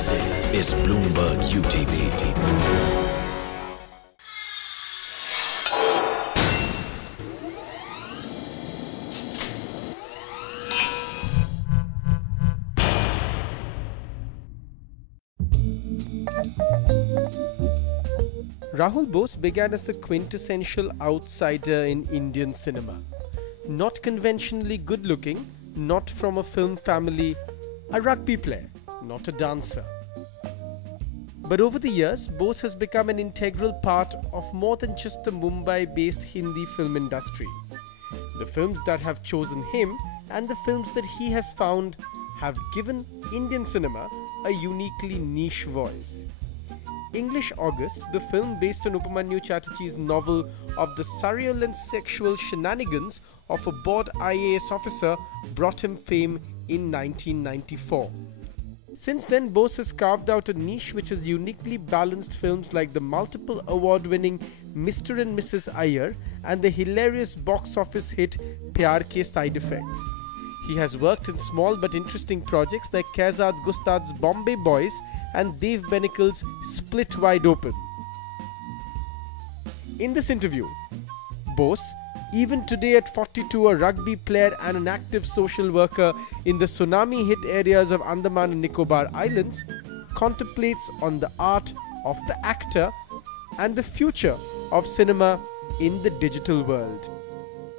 This is Bloomberg UTV. Rahul Bose began as the quintessential outsider in Indian cinema. Not conventionally good-looking, not from a film family, a rugby player, not a dancer. But over the years, Bose has become an integral part of more than just the Mumbai-based Hindi film industry. The films that have chosen him and the films that he has found have given Indian cinema a uniquely niche voice. English August, the film based on Upamanyu Chatterjee's novel of the surreal and sexual shenanigans of a bored IAS officer, brought him fame in 1994. Since then, Bose has carved out a niche which has uniquely balanced films like the multiple award-winning Mr. and Mrs. Iyer and the hilarious box office hit Pyar Ke Side Effects. He has worked in small but interesting projects like Kaizad Gustad's Bombay Boys and Dave Benickel's Split Wide Open. In this interview, Bose, even today at 42, a rugby player and an active social worker in the tsunami-hit areas of Andaman and Nicobar Islands, contemplates on the art of the actor and the future of cinema in the digital world.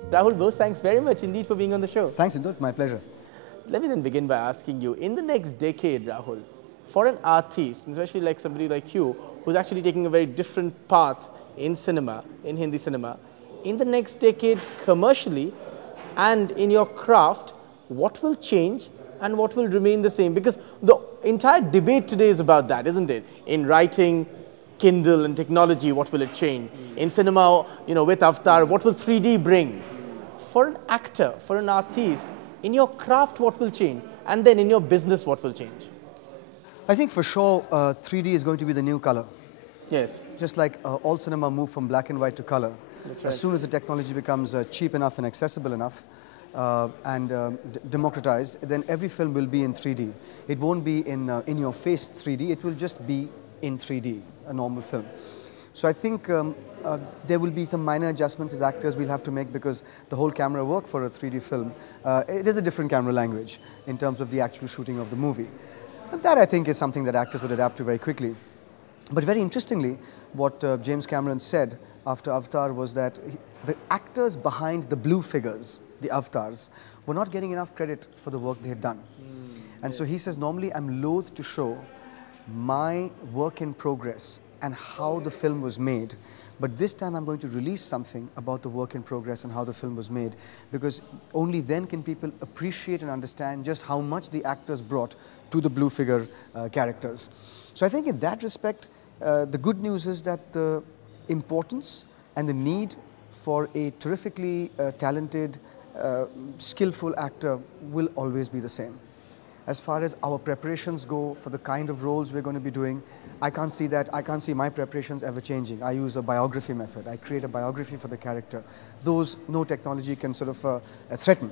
Rahul Bose, thanks very much indeed for being on the show. Thanks, Hindol. It's my pleasure. Let me then begin by asking you, in the next decade, Rahul, for an artist, especially like somebody like you, who's actually taking a very different path in cinema, in Hindi cinema, in the next decade, commercially and in your craft, what will change and what will remain the same? Because the entire debate today is about that, isn't it? In writing, Kindle and technology, what will it change? In cinema, with Avatar, what will 3D bring? For an actor, for an artist, in your craft, what will change? And then in your business, what will change? I think for sure 3D is going to be the new color. Yes. Just like all cinema moved from black and white to color. That's right. As soon as the technology becomes cheap enough and accessible enough and democratized, then every film will be in 3D. It won't be in your face 3D, it will just be in 3D, a normal film. So I think there will be some minor adjustments as actors we'll have to make because the whole camera work for a 3D film, it is a different camera language in terms of the actual shooting of the movie. And that I think is something that actors would adapt to very quickly. But very interestingly, what James Cameron said after Avatar was that the actors behind the blue figures, the avatars, were not getting enough credit for the work they had done. And so he says, normally I'm loath to show my work in progress and how the film was made. But this time I'm going to release something about the work in progress and how the film was made, because only then can people appreciate and understand just how much the actors brought to the blue figure characters. So I think in that respect, the good news is that the importance and the need for a terrifically talented, skillful actor will always be the same. As far as our preparations go for the kind of roles we're going to be doing, I can't see that. I can't see my preparations ever changing. I use a biography method. I create a biography for the character. Those no technology can sort of threaten.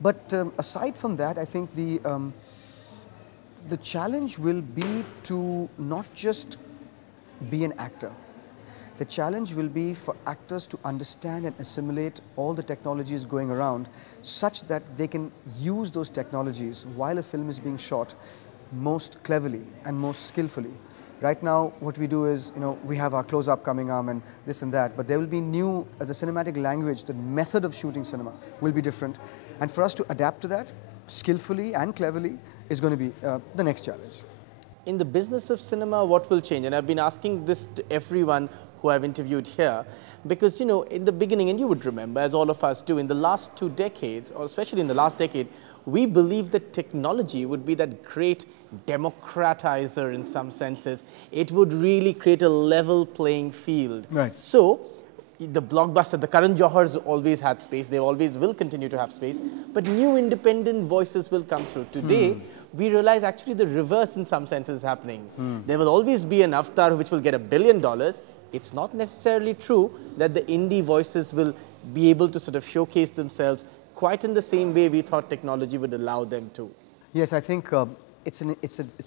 But aside from that, I think the challenge will be to not just be an actor. The challenge will be for actors to understand and assimilate all the technologies going around such that they can use those technologies while a film is being shot most cleverly and most skillfully. Right now, what we do is, we have our close-up coming arm and this and that, but there will be new, as a cinematic language, the method of shooting cinema will be different. And for us to adapt to that skillfully and cleverly is going to be the next challenge. In the business of cinema, what will change? And I've been asking this to everyone who I've interviewed here, because, in the beginning, and you would remember, as all of us do, in the last 2 decades, or especially in the last decade, we believed that technology would be that great democratizer in some senses. It would really create a level playing field. Right. So, the blockbuster, the Karan Johars always had space, they always will continue to have space, but new independent voices will come through. Today, we realize actually the reverse in some senses is happening. There will always be an Avatar which will get $1 billion. It's not necessarily true that the indie voices will be able to sort of showcase themselves quite in the same way we thought technology would allow them to. Yes, I think it's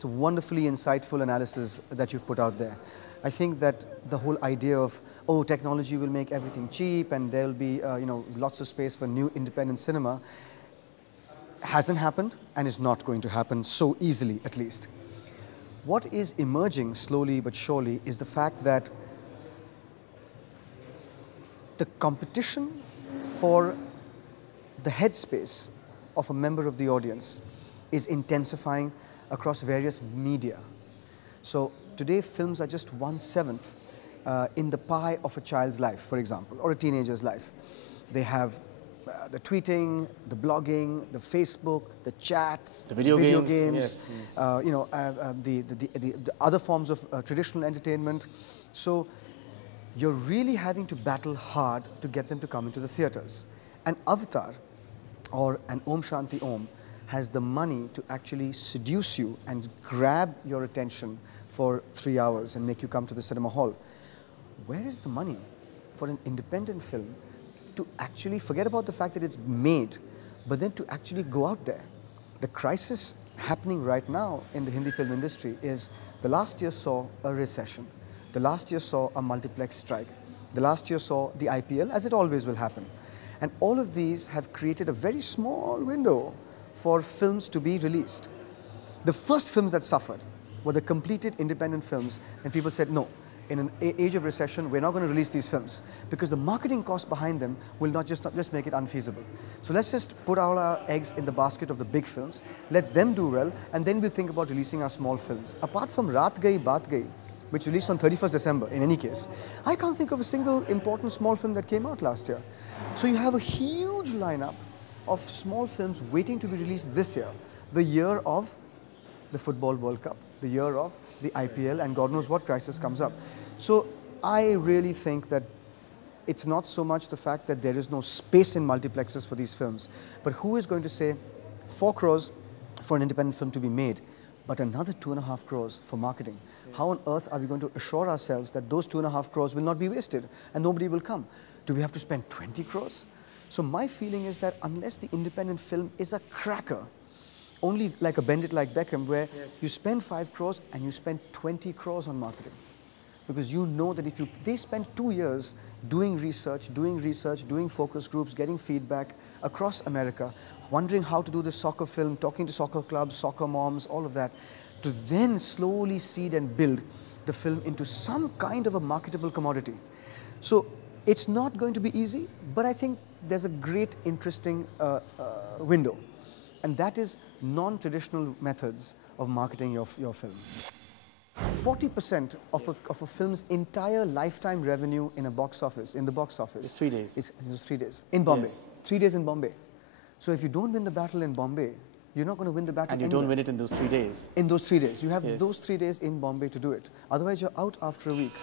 a wonderfully insightful analysis that you've put out there. I think that the whole idea of, oh, technology will make everything cheap and there'll be lots of space for new independent cinema hasn't happened and is not going to happen so easily, at least. What is emerging slowly but surely is the fact that the competition for the headspace of a member of the audience is intensifying across various media. So today films are just 1/7 in the pie of a child's life, for example, or a teenager's life. They have the tweeting, the blogging, the Facebook, the chats, the video games, yes. The other forms of traditional entertainment. So you're really having to battle hard to get them to come into the theaters. An Avatar or an Om Shanti Om has the money to actually seduce you and grab your attention for 3 hours and make you come to the cinema hall. Where is the money for an independent film to actually forget about the fact that it's made, but then to actually go out there? The crisis happening right now in the Hindi film industry is the last year saw a recession. The last year saw a multiplex strike. The last year saw the IPL, as it always will happen. And all of these have created a very small window for films to be released. The first films that suffered were the completed independent films, and people said, no, in an age of recession, we're not going to release these films because the marketing cost behind them will not just make it unfeasible. So let's just put all our eggs in the basket of the big films, let them do well, and then we'll think about releasing our small films. Apart from Raat Gayi, Baat Gayi, which released on 31st December, in any case, I can't think of a single important small film that came out last year. So you have a huge lineup of small films waiting to be released this year, the year of the Football World Cup, the year of the IPL, and God knows what crisis comes up. So I really think that it's not so much the fact that there is no space in multiplexes for these films, but who is going to say 4 crores for an independent film to be made, but another 2.5 crores for marketing? Yes. How on earth are we going to assure ourselves that those 2.5 crores will not be wasted and nobody will come? Do we have to spend 20 crores? So my feeling is that unless the independent film is a cracker, only like a Bend It Like Beckham, where yes, you spend 5 crores and you spend 20 crores on marketing. Because you know that if they spend 2 years doing research, doing focus groups, getting feedback across America, wondering how to do the soccer film, talking to soccer clubs, soccer moms, all of that, to then slowly seed and build the film into some kind of a marketable commodity. So it's not going to be easy, but I think there's a great interesting window, and that is non-traditional methods of marketing your film. 40% of a film's entire lifetime revenue in the box office. It's 3 days. It's 3 days in Bombay. Yes. 3 days in Bombay. So if you don't win the battle in Bombay, you're not going to win the battle anywhere. And you don't win it in those 3 days. In those 3 days. You have yes, those 3 days in Bombay to do it. Otherwise, you're out after a week.